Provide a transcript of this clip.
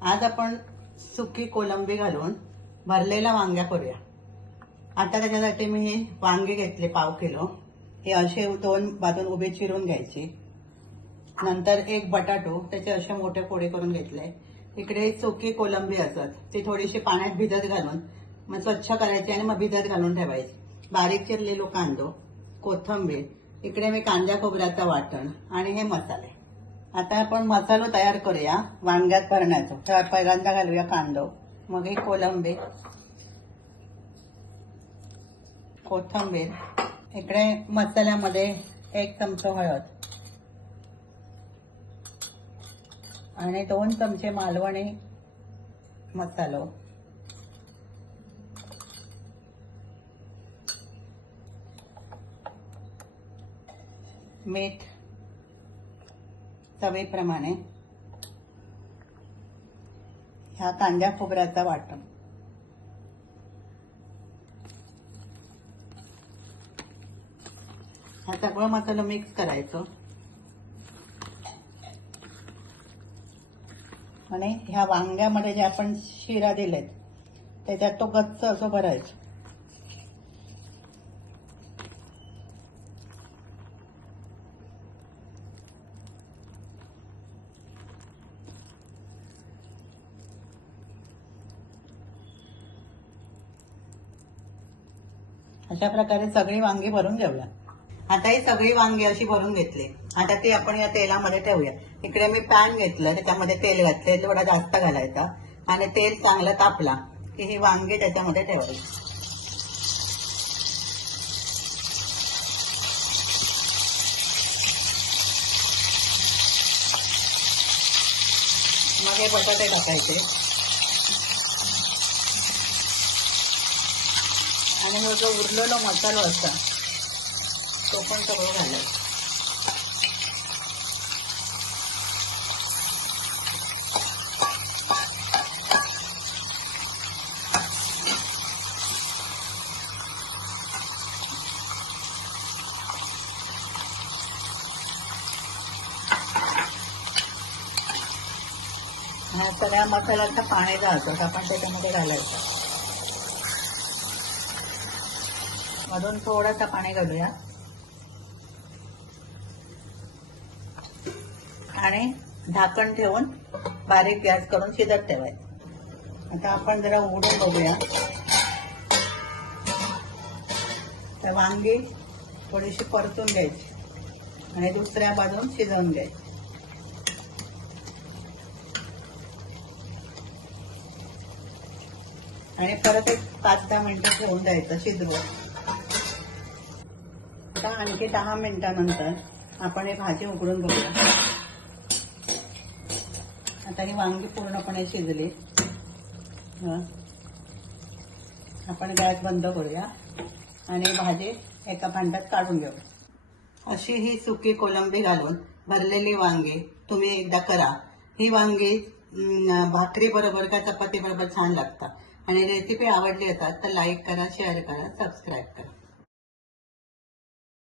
आज आपण सुकी कोलंबी घालून भरलेला वांग्या करूया। आता त्याच्यासाठी मी हे वांगे घेतले पाव किलो। हे असे दोन बाजून उभे चिरून घ्यायचे। नंतर एक बटाटो त्याचे असे मोठे फोडे करून घेतले। इकडे सुकी कोलंबी असत ती थोडीशी पाण्यात भिजत घालून मग स्वच्छ करायची आणि मग भिजत घालून ठेवायची। बारीक चिरलेलो कांदो, कोथिंबीर, इकडे मी कांदा खोबऱ्याचा वाटण आणि हे मसाले। आता आपण मसालो तयार करूया वांग्यात भरण्याचा। तर पहिल्यांदा घालूया कांदो, मग हे कोलंबी, कोथिंबीर, इकडे मसाल्यामध्ये 1 चमचा हळद आणि 2 चमचे मालवणी मसालो, मीठ चवीप्रमाणे, ह्या कांदा खोबऱ्याचा वाटण, हा सगळं मसाला मिक्स करायचं आणि ह्या वांग्यामध्ये जे आपण शिरा दिलेत त्याच्यात तो गच्च असं भरायचं। अशा प्रकारे सगळी वांगी भरून घेऊया। आता ही सगळी वांगी अशी भरून घेतली। आता ती आपण या तेलामध्ये ठेवूया। इकडे मी पॅन घेतलं, त्याच्यामध्ये तेल घातले, थोडा जास्त घालायचा आणि तेल चांगलं तापला की ही वांगी त्याच्यामध्ये ठेवायची। मग हे बटाटे टाकायचे आणि मग जो उरलेला मसाला असता तो पण सगळं घालायचं। सगळ्या मसाल्याचं पाणी जातं आपण त्याच्यामध्ये घालायचं। मधून थोडंसं पाणी घालूया आणि झाकण ठेवून बारीक गॅस करून शिजत ठेवायचं। आता आपण जरा उघडून बघूया। तर वांगी थोडीशी परतून घ्यायची आणि दुसऱ्या बाजून शिजवून घ्यायची आणि परत एक 5-10 मिनिटं ठेवून द्यायचं शिजवून। आता आणखी 10 मिनिटांनंतर आपण हे भाजी उघडून बघूया। आता ही वांगी पूर्णपणे शिजली। आपण गॅस बंद करूया आणि भाजी एका भांड्यात काढून घेऊ। अशी ही सुकी कोलंबी घालून भरलेली वांगी तुम्ही एकदा करा। ही वांगी भाकरी बरोबर का चपाती बरोबर छान लागतात। आणि रेसिपी आवडली असेल तर लाईक करा, शेअर करा, सबस्क्राईब करा।